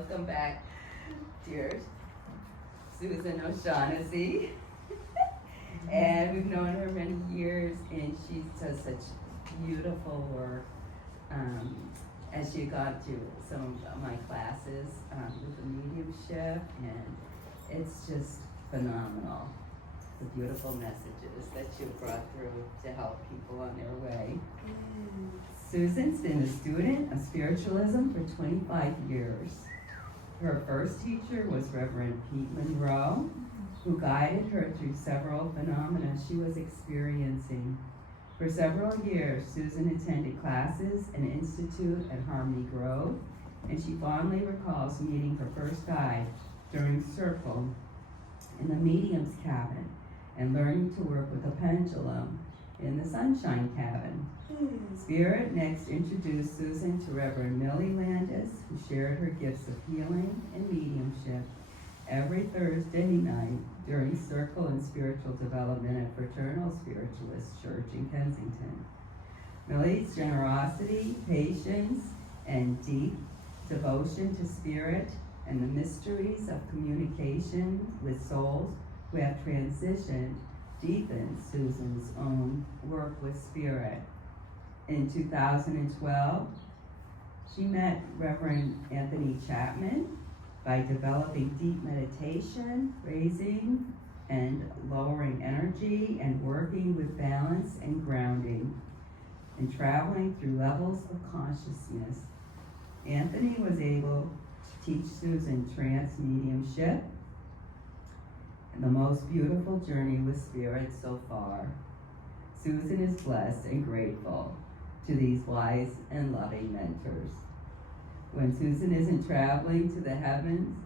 welcome back, dear Susan O'Shaughnessy. And we've known her many years, and she does such beautiful work. As she got to some of my classes with the mediumship, and it's just phenomenal. The beautiful messages that you brought through to help people on their way. Susan's been a student of spiritualism for 25 years. Her first teacher was Reverend Pete Monroe, who guided her through several phenomena she was experiencing. For several years, Susan attended classes and institute at Harmony Grove, and she fondly recalls meeting her first guide during Circle in the medium's cabin and learning to work with a pendulum in the Sunshine Cabin. Spirit next introduced Susan to Reverend Millie Landis, who shared her gifts of healing and mediumship every Thursday night during Circle and Spiritual Development at Fraternal Spiritualist Church in Kensington. Millie's generosity, patience, and deep devotion to spirit and the mysteries of communication with souls who have transitioned deepened Susan's own work with spirit. In 2012, she met Reverend Anthony Chapman by developing deep meditation, raising and lowering energy, and working with balance and grounding, and traveling through levels of consciousness. Anthony was able to teach Susan trance mediumship, and the most beautiful journey with spirit so far. Susan is blessed and grateful to these wise and loving mentors. When Susan isn't traveling to the heavens,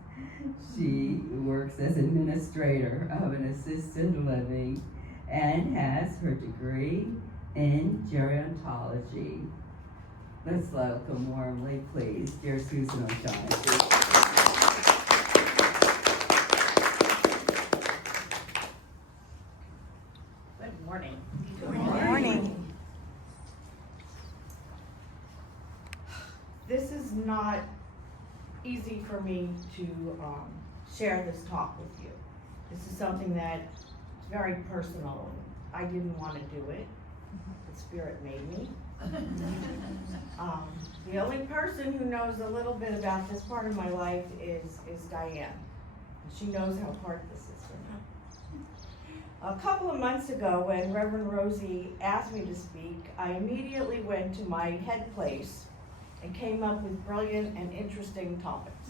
she works as administrator of an assisted living and has her degree in gerontology. Let's welcome warmly, please, dear Susan O'Shaughnessy. Good morning. Good morning. This is not easy for me to share this talk with you. This is something that is very personal. I didn't want to do it, but Spirit made me. The only person who knows a little bit about this part of my life is Diane. She knows how hard this is for me. A couple of months ago, when Reverend Rosie asked me to speak, I immediately went to my head place and came up with brilliant and interesting topics.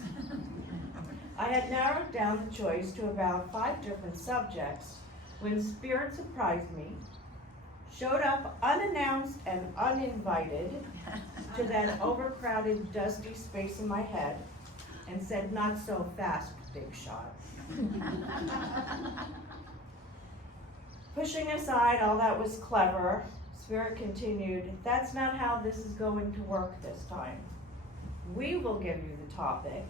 I had narrowed down the choice to about 5 different subjects when Spirit surprised me, showed up unannounced and uninvited to that overcrowded, dusty space in my head, and said, "Not so fast, big shot." Pushing aside all that was clever, Spirit continued, "That's not how this is going to work this time. We will give you the topic,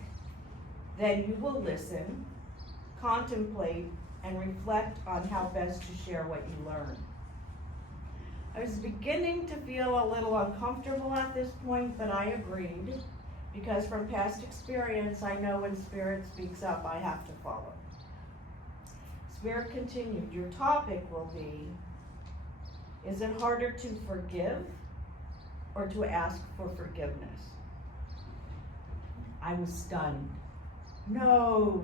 then you will listen, contemplate, and reflect on how best to share what you learn." I was beginning to feel a little uncomfortable at this point, but I agreed, because from past experience, I know when Spirit speaks up, I have to follow. Spirit continued, "Your topic will be, is it harder to forgive or to ask for forgiveness?" I was stunned. No,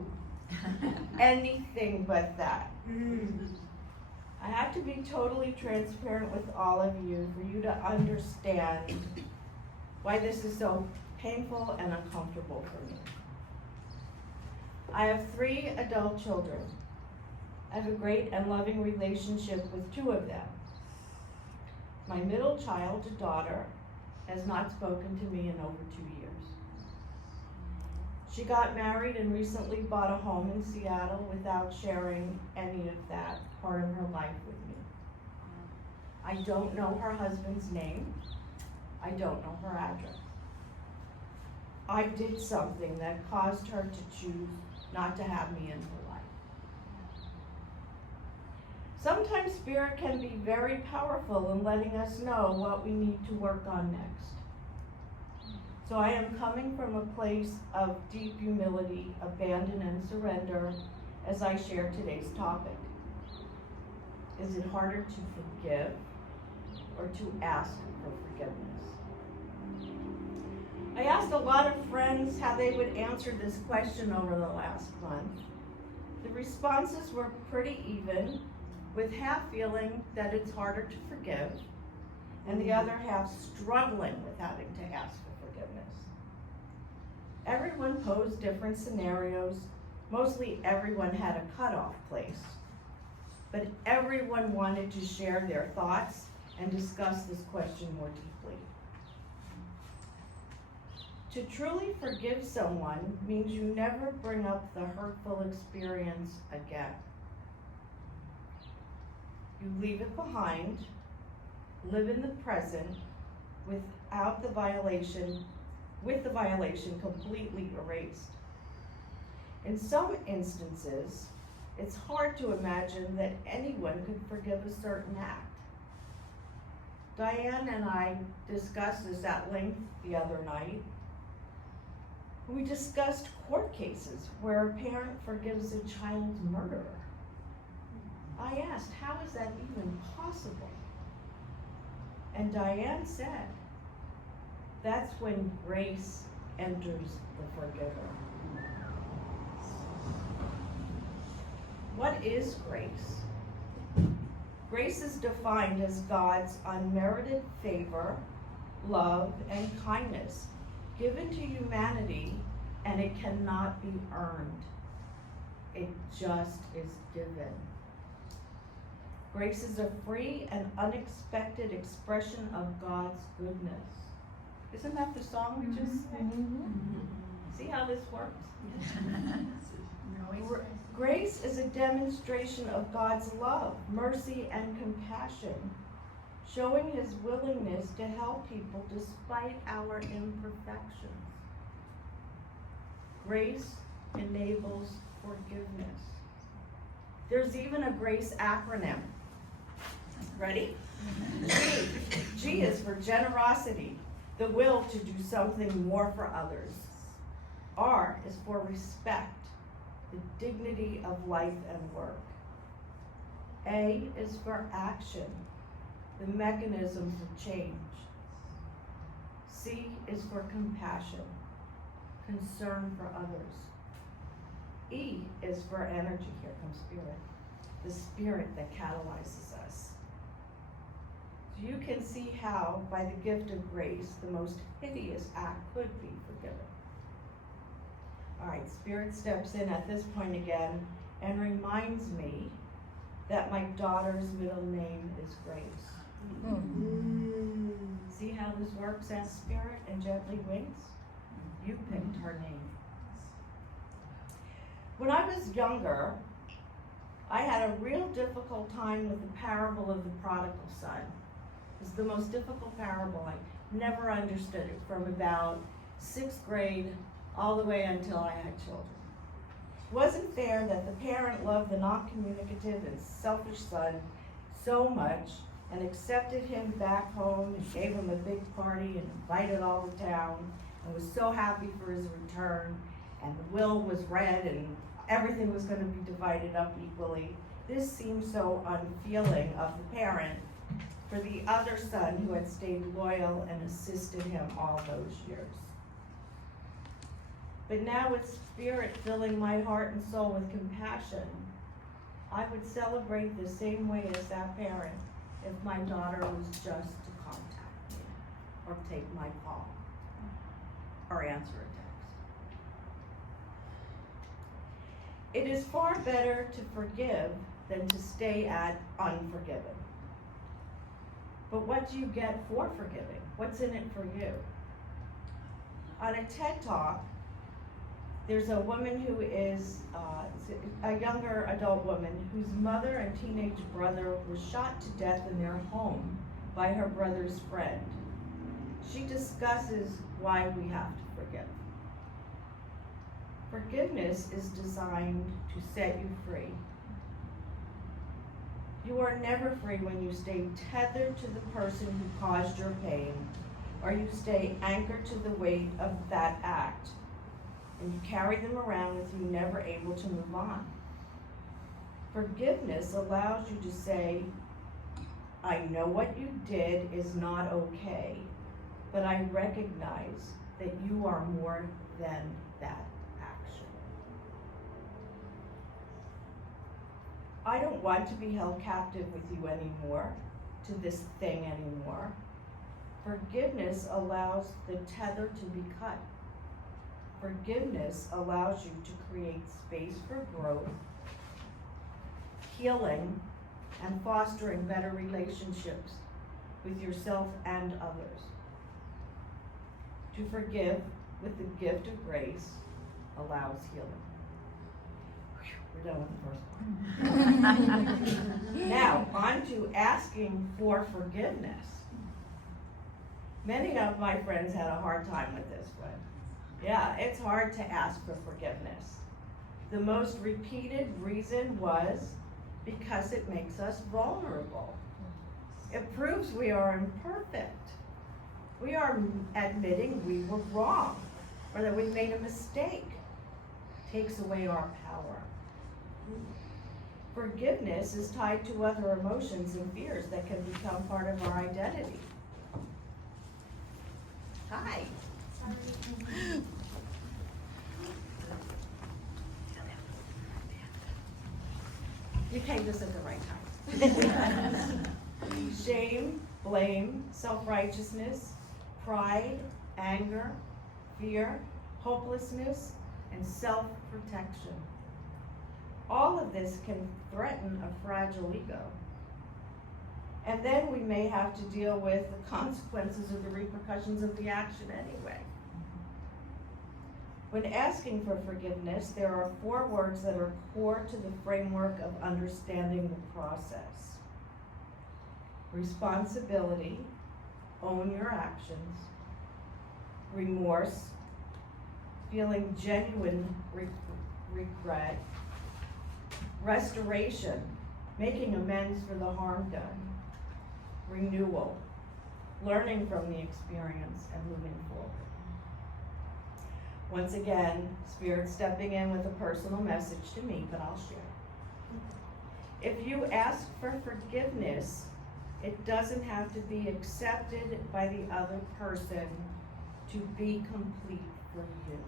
anything but that. I have to be totally transparent with all of you for you to understand why this is so painful and uncomfortable for me. I have 3 adult children. I have a great and loving relationship with 2 of them. My middle child, a daughter, has not spoken to me in over 2 years. She got married and recently bought a home in Seattle without sharing any of that part of her life with me. I don't know her husband's name. I don't know her address. I did something that caused her to choose not to have me in her life. Sometimes Spirit can be very powerful in letting us know what we need to work on next. So I am coming from a place of deep humility, abandon, and surrender as I share today's topic. Is it harder to forgive or to ask for forgiveness? I asked a lot of friends how they would answer this question over the last month. The responses were pretty even, with half feeling that it's harder to forgive, and the other half struggling with having to ask for forgiveness. Everyone posed different scenarios. Mostly everyone had a cutoff place, but everyone wanted to share their thoughts and discuss this question more deeply. To truly forgive someone means you never bring up the hurtful experience again. You leave it behind, live in the present with the violation completely erased. In some instances, it's hard to imagine that anyone could forgive a certain act. Diane and I discussed this at length the other night. We discussed court cases where a parent forgives a child's murderer. I asked, how is that even possible? And Diane said, that's when grace enters the forgiver. What is grace? Grace is defined as God's unmerited favor, love, and kindness given to humanity, and it cannot be earned. It just is given. Grace is a free and unexpected expression of God's goodness. Isn't that the song we just sang? See how this works? Grace is a demonstration of God's love, mercy, and compassion, showing His willingness to help people despite our imperfections. Grace enables forgiveness. There's even a grace acronym. Ready? G. G is for generosity, the will to do something more for others. R is for respect, the dignity of life and work. A is for action, the mechanisms of change. C is for compassion, concern for others. E is for energy, here comes spirit, the spirit that catalyzes us. So you can see how, by the gift of grace, the most hideous act could be forgiven. All right, spirit steps in at this point again and reminds me that my daughter's middle name is Grace. See how this works as spirit and gently winks? You picked her name. When I was younger, I had a real difficult time with the parable of the prodigal son. It's the most difficult parable. I never understood it from about 6th grade all the way until I had children. It wasn't fair that the parent loved the non-communicative and selfish son so much and accepted him back home and gave him a big party and invited all the town and was so happy for his return, and the will was read and everything was going to be divided up equally. This seemed so unfeeling of the parent for the other son who had stayed loyal and assisted him all those years. But now, with spirit filling my heart and soul with compassion, I would celebrate the same way as that parent if my daughter was just to contact me or take my call or answer a text. It is far better to forgive than to stay at unforgiven. But what do you get for forgiving? What's in it for you? On a TED Talk, there's a woman who is a younger adult woman whose mother and teenage brother was shot to death in their home by her brother's friend. She discusses why we have to forgive. Forgiveness is designed to set you free. You are never free when you stay tethered to the person who caused your pain, or you stay anchored to the weight of that act, and you carry them around with you, never able to move on. Forgiveness allows you to say, I know what you did is not okay, but I recognize that you are more than that action. I don't want to be held captive with you anymore, to this thing anymore. Forgiveness allows the tether to be cut. Forgiveness allows you to create space for growth, healing, and fostering better relationships with yourself and others. To forgive with the gift of grace allows healing. We're done with the first part. Now, on to asking for forgiveness. Many of my friends had a hard time with this one. Yeah, it's hard to ask for forgiveness. The most repeated reason was because it makes us vulnerable. It proves we are imperfect. We are admitting we were wrong, or that we made a mistake. It takes away our power. Forgiveness is tied to other emotions and fears that can become part of our identity. Hi. You came just at the right time. Shame, blame, self-righteousness, pride, anger, fear, hopelessness, and self-protection. All of this can threaten a fragile ego. And then we may have to deal with the consequences or the repercussions of the action anyway. When asking for forgiveness, there are 4 words that are core to the framework of understanding the process. Responsibility, own your actions. Remorse, feeling genuine regret. Restoration, making amends for the harm done. Renewal, learning from the experience and moving forward. Once again, Spirit stepping in with a personal message to me, but I'll share. If you ask for forgiveness, it doesn't have to be accepted by the other person to be complete for you.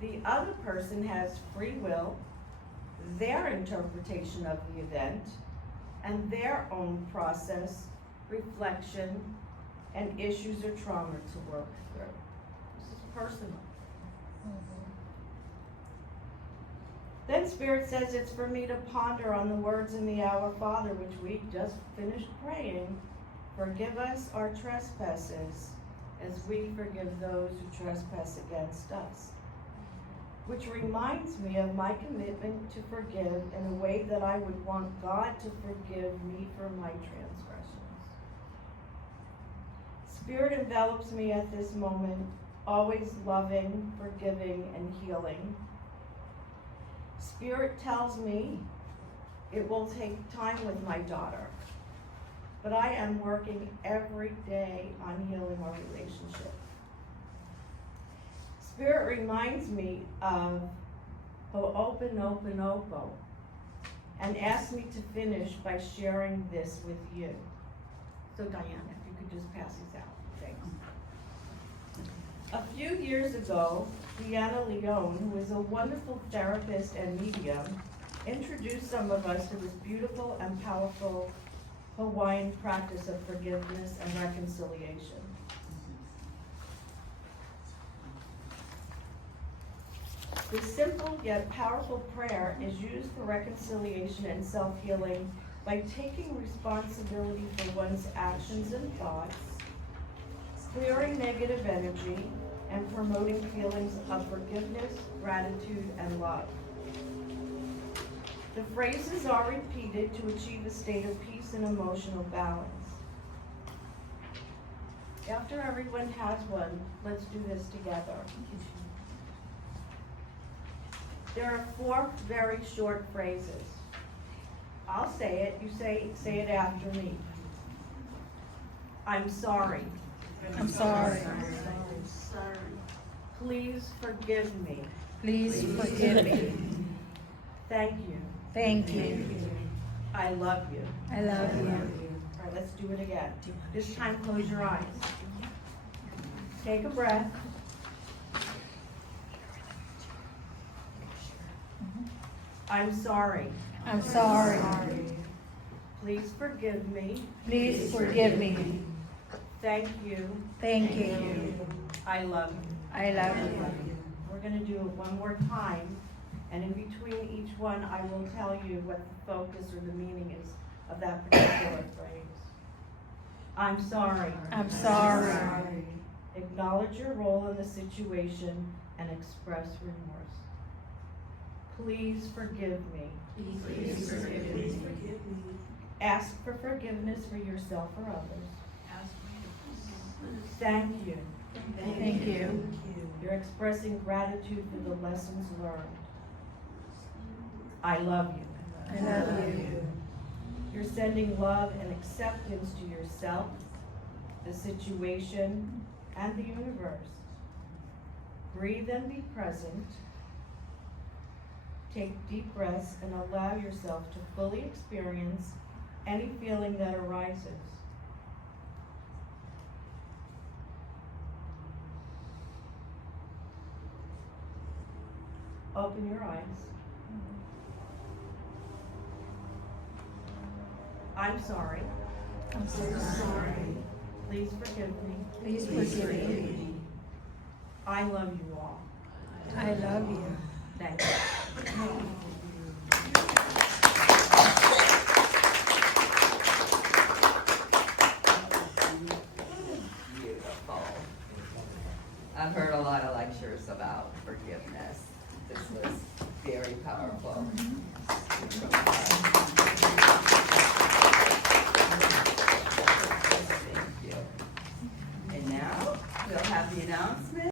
The other person has free will, their interpretation of the event, and their own process, reflection, and issues or trauma to work through. This is personal. Then Spirit says it's for me to ponder on the words in the Our Father, which we just finished praying. Forgive us our trespasses as we forgive those who trespass against us. Which reminds me of my commitment to forgive in a way that I would want God to forgive me for my transgressions. Spirit envelops me at this moment, always loving, forgiving, and healing. Spirit tells me it will take time with my daughter, but I am working every day on healing our relationship. Spirit reminds me of Ho'oponopono and asks me to finish by sharing this with you. So Diana, if you could just pass these out, thanks. A few years ago, Deanna Leone, who is a wonderful therapist and medium, introduced some of us to this beautiful and powerful Hawaiian practice of forgiveness and reconciliation. This simple yet powerful prayer is used for reconciliation and self-healing by taking responsibility for one's actions and thoughts, clearing negative energy, and promoting feelings of forgiveness, gratitude, and love. The phrases are repeated to achieve a state of peace and emotional balance. After everyone has one, let's do this together. There are 4 very short phrases. I'll say it, you say it after me. I'm sorry. I'm sorry. Please forgive me. Please forgive me. Thank you. Thank you. I love you. I love you. All right, let's do it again. This time, close your eyes. Take a breath. I'm sorry. I'm sorry. Please forgive me. Please forgive me. Thank you. Thank you. I love you. I love you. We're gonna do it one more time, and in between each one, I will tell you what the focus or the meaning is of that particular phrase. I'm sorry. I'm sorry. Acknowledge your role in the situation and express remorse. Please forgive me. Please forgive me. Ask for forgiveness for yourself or others. Thank you. Thank you. You're expressing gratitude for the lessons learned. I love you. I love you. You're sending love and acceptance to yourself, the situation, and the universe. Breathe and be present. Take deep breaths and allow yourself to fully experience any feeling that arises. Open your eyes. I'm sorry. I'm so sorry. Please forgive me. Please forgive me. I love you all. I love you. Thank you. Beautiful. I've heard a lot of lectures about forgiveness. This was very powerful.